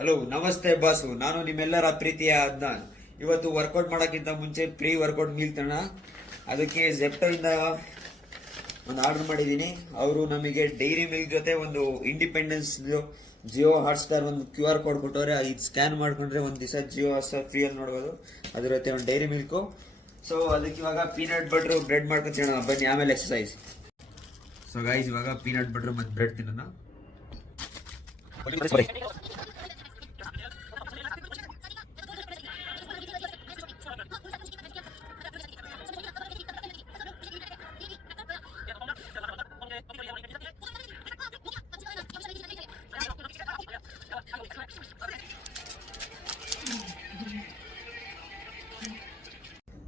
ಹಲೋ ನಮಸ್ತೆ ಬಾಸು, ನಾನು ನಿಮ್ಮೆಲ್ಲರ ಪ್ರೀತಿಯ ಅದ್ನಾನ್. ಇವತ್ತು ವರ್ಕೌಟ್ ಮಾಡೋಕ್ಕಿಂತ ಮುಂಚೆ ಪ್ರೀ ವರ್ಕೌಟ್ ಮೀಲ್ ತಣ, ಅದಕ್ಕೆ ಜೆಪ್ಟೋ ಇಂದ ಒಂದು ಆರ್ಡರ್ ಮಾಡಿದ್ದೀನಿ. ಅವರು ನಮಗೆ ಡೈರಿ ಮಿಲ್ಕ್ ಜೊತೆ ಒಂದು ಇಂಡಿಪೆಂಡೆನ್ಸ್ ಜಿಯೋ ಹಾಟ್ಸ್ಟಾರ್ ಒಂದು QR ಕೋಡ್ ಕೊಟ್ಟವ್ರೆ. ಇದು ಸ್ಕ್ಯಾನ್ ಮಾಡ್ಕೊಂಡ್ರೆ ಒಂದು ದಿವಸ ಜಿಯೋ ಹಾಟ್ಸ್ಟಾರ್ ಫ್ರೀ ಅಲ್ಲಿ ನೋಡ್ಬೋದು. ಅದ್ರ ಜೊತೆ ಒಂದು ಡೈರಿ ಮಿಲ್ಕು. ಸೊ ಅದಕ್ಕೆ ಇವಾಗ ಪೀನಟ್ ಬಟ್ರು ಬ್ರೆಡ್ ಮಾಡ್ಕೊತೀಣ ಬನ್ನಿ, ಆಮೇಲೆ ಎಕ್ಸಸೈಸ್. ಸೊ ಗೈಸ್, ಇವಾಗ ಪೀನಟ್ ಬಟ್ರು ಮತ್ತು ಬ್ರೆಡ್ ತಿನ್ನೋಣ.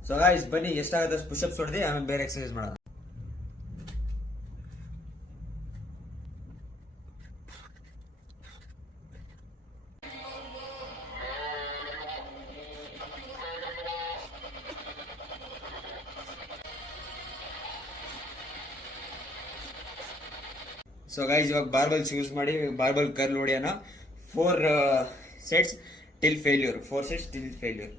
ಸೊ ಗೈಸ್ ಬನ್ನಿ, ಎಷ್ಟಾಗುತ್ತೆ ಪುಷಪ್ಸ್ ಹೊಡೆದಿ, ಆಮೇಲೆ ಬೇರೆ ಎಕ್ಸರ್ಸೈಸ್ ಮಾಡೋಣ. ಸೊ ಗೈಸ್, ಇವಾಗ ಬಾರ್ಬಲ್ಸ್ ಯೂಸ್ ಮಾಡಿ ಬಾರ್ಬಲ್ ಕರ್ಲ್ ಹೊಡಿಯೋಣ. 4 sets till failure. 4 sets till failure.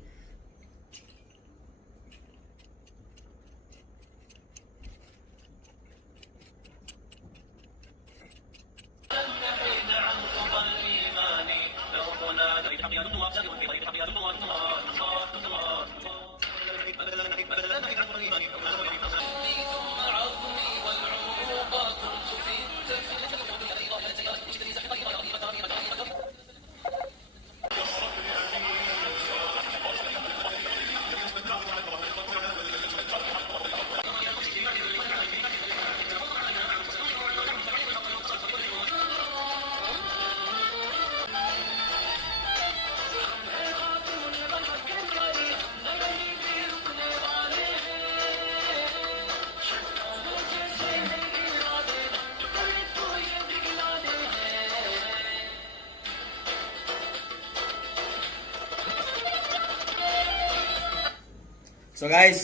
So guys,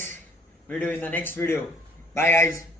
video in the next video. Bye guys.